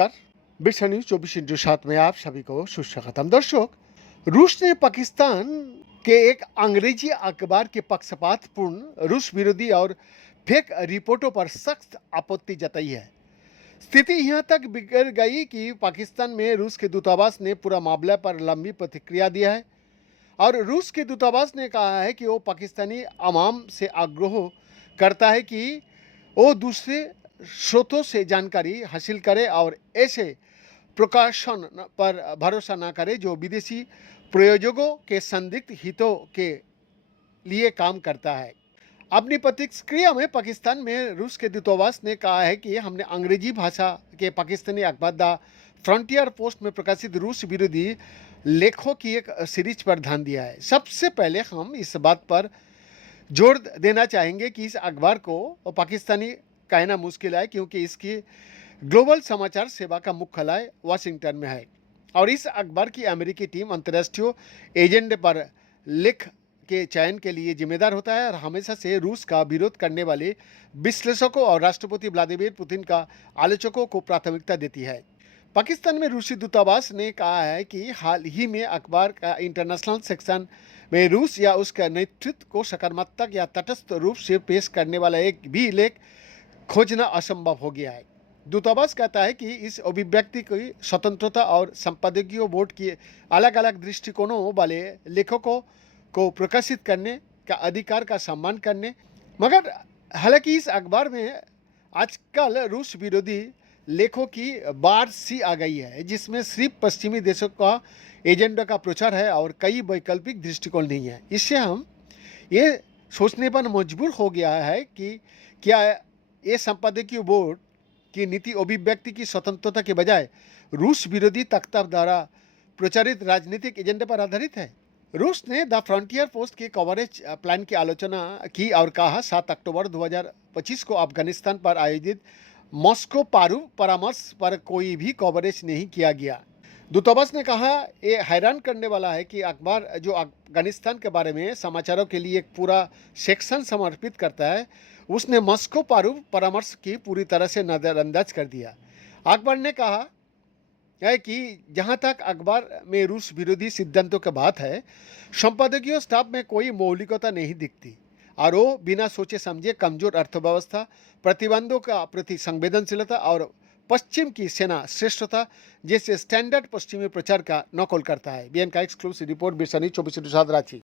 नमस्कार। बिरसा न्यूज 24/7 में आप सभी को सुस्वागतम। दर्शक, रूस ने पाकिस्तान के एक अंग्रेजी अखबार के पक्षपातपूर्ण, रूस विरोधी और फेक रिपोर्टों पर सख्त आपत्ति जताई है। स्थिति यहाँ तक बिगड़ गई कि पाकिस्तान में रूस के दूतावास ने पूरा मामले पर लंबी प्रतिक्रिया दिया है और रूस के दूतावास ने कहा है कि वो पाकिस्तानी अवाम से आग्रह करता है कि वो दूसरे स्रोतों से जानकारी हासिल करे और ऐसे प्रकाशन पर भरोसा न करे जो विदेशी प्रयोजकों के संदिग्ध हितों के लिए काम करता है। अपनी प्रतिक्रिया में पाकिस्तान में रूस के दूतावास ने कहा है कि हमने अंग्रेजी भाषा के पाकिस्तानी अखबार द फ्रंटियर पोस्ट में प्रकाशित रूस विरोधी लेखों की एक सीरीज पर ध्यान दिया है। सबसे पहले हम इस बात पर जोर देना चाहेंगे कि इस अखबार को पाकिस्तानी कहना मुश्किल है, क्योंकि इसकी ग्लोबल समाचार सेवा का मुख्यालय वाशिंगटन में है और इस अखबार की अमेरिकी टीम अंतर्राष्ट्रीय एजेंडे पर लेख के चयन के लिए जिम्मेदार होता है और हमेशा से रूस का विरोध करने वाले विश्लेषकों और राष्ट्रपति व्लादिमीर पुतिन का आलोचकों को प्राथमिकता देती है। पाकिस्तान में रूसी दूतावास ने कहा है कि हाल ही में अखबार का इंटरनेशनल सेक्शन में रूस या उसके नेतृत्व को सकारात्मक या तटस्थ रूप से पेश करने वाला एक भी लेख खोजना असंभव हो गया है। दूतावास कहता है कि इस अभिव्यक्ति की स्वतंत्रता और संपादकीय बोर्ड की अलग अलग दृष्टिकोणों वाले लेखकों को प्रकाशित करने का अधिकार का सम्मान करने, मगर हालांकि इस अखबार में आजकल रूस विरोधी लेखों की बाढ़ सी आ गई है, जिसमें सिर्फ पश्चिमी देशों का एजेंडा का प्रचार है और कई वैकल्पिक दृष्टिकोण नहीं है। इससे हम ये सोचने पर मजबूर हो गया है कि क्या ये संपादकीय बोर्ड की नीति अभिव्यक्ति की स्वतंत्रता के बजाय रूस विरोधी तख्ता द्वारा प्रचारित राजनीतिक एजेंडे पर आधारित है। रूस ने द फ्रंटियर पोस्ट के कवरेज प्लान की आलोचना की और कहा 7 अक्टूबर 2025 को अफगानिस्तान पर आयोजित मॉस्को पारूव परामर्श पर कोई भी कवरेज नहीं किया गया। दूतावास ने कहा, ये हैरान करने वाला है कि अखबार जो अफगानिस्तान के बारे में समाचारों के लिए एक पूरा सेक्शन समर्पित करता है, उसने मॉस्को पारूव परामर्श की पूरी तरह से नज़रअंदाज कर दिया। अखबार ने कहा है कि जहां तक अखबार में रूस विरोधी सिद्धांतों की बात है, संपादकीय स्टाफ में कोई मौलिकता नहीं दिखती और वो बिना सोचे समझे कमजोर अर्थव्यवस्था, प्रतिबंधों का प्रति संवेदनशीलता और पश्चिम की सेना श्रेष्ठता जैसे स्टैंडर्ड पश्चिमी प्रचार का नकल करता है। बीएन का exclusive report, Birsa news 24/7 Ranchi.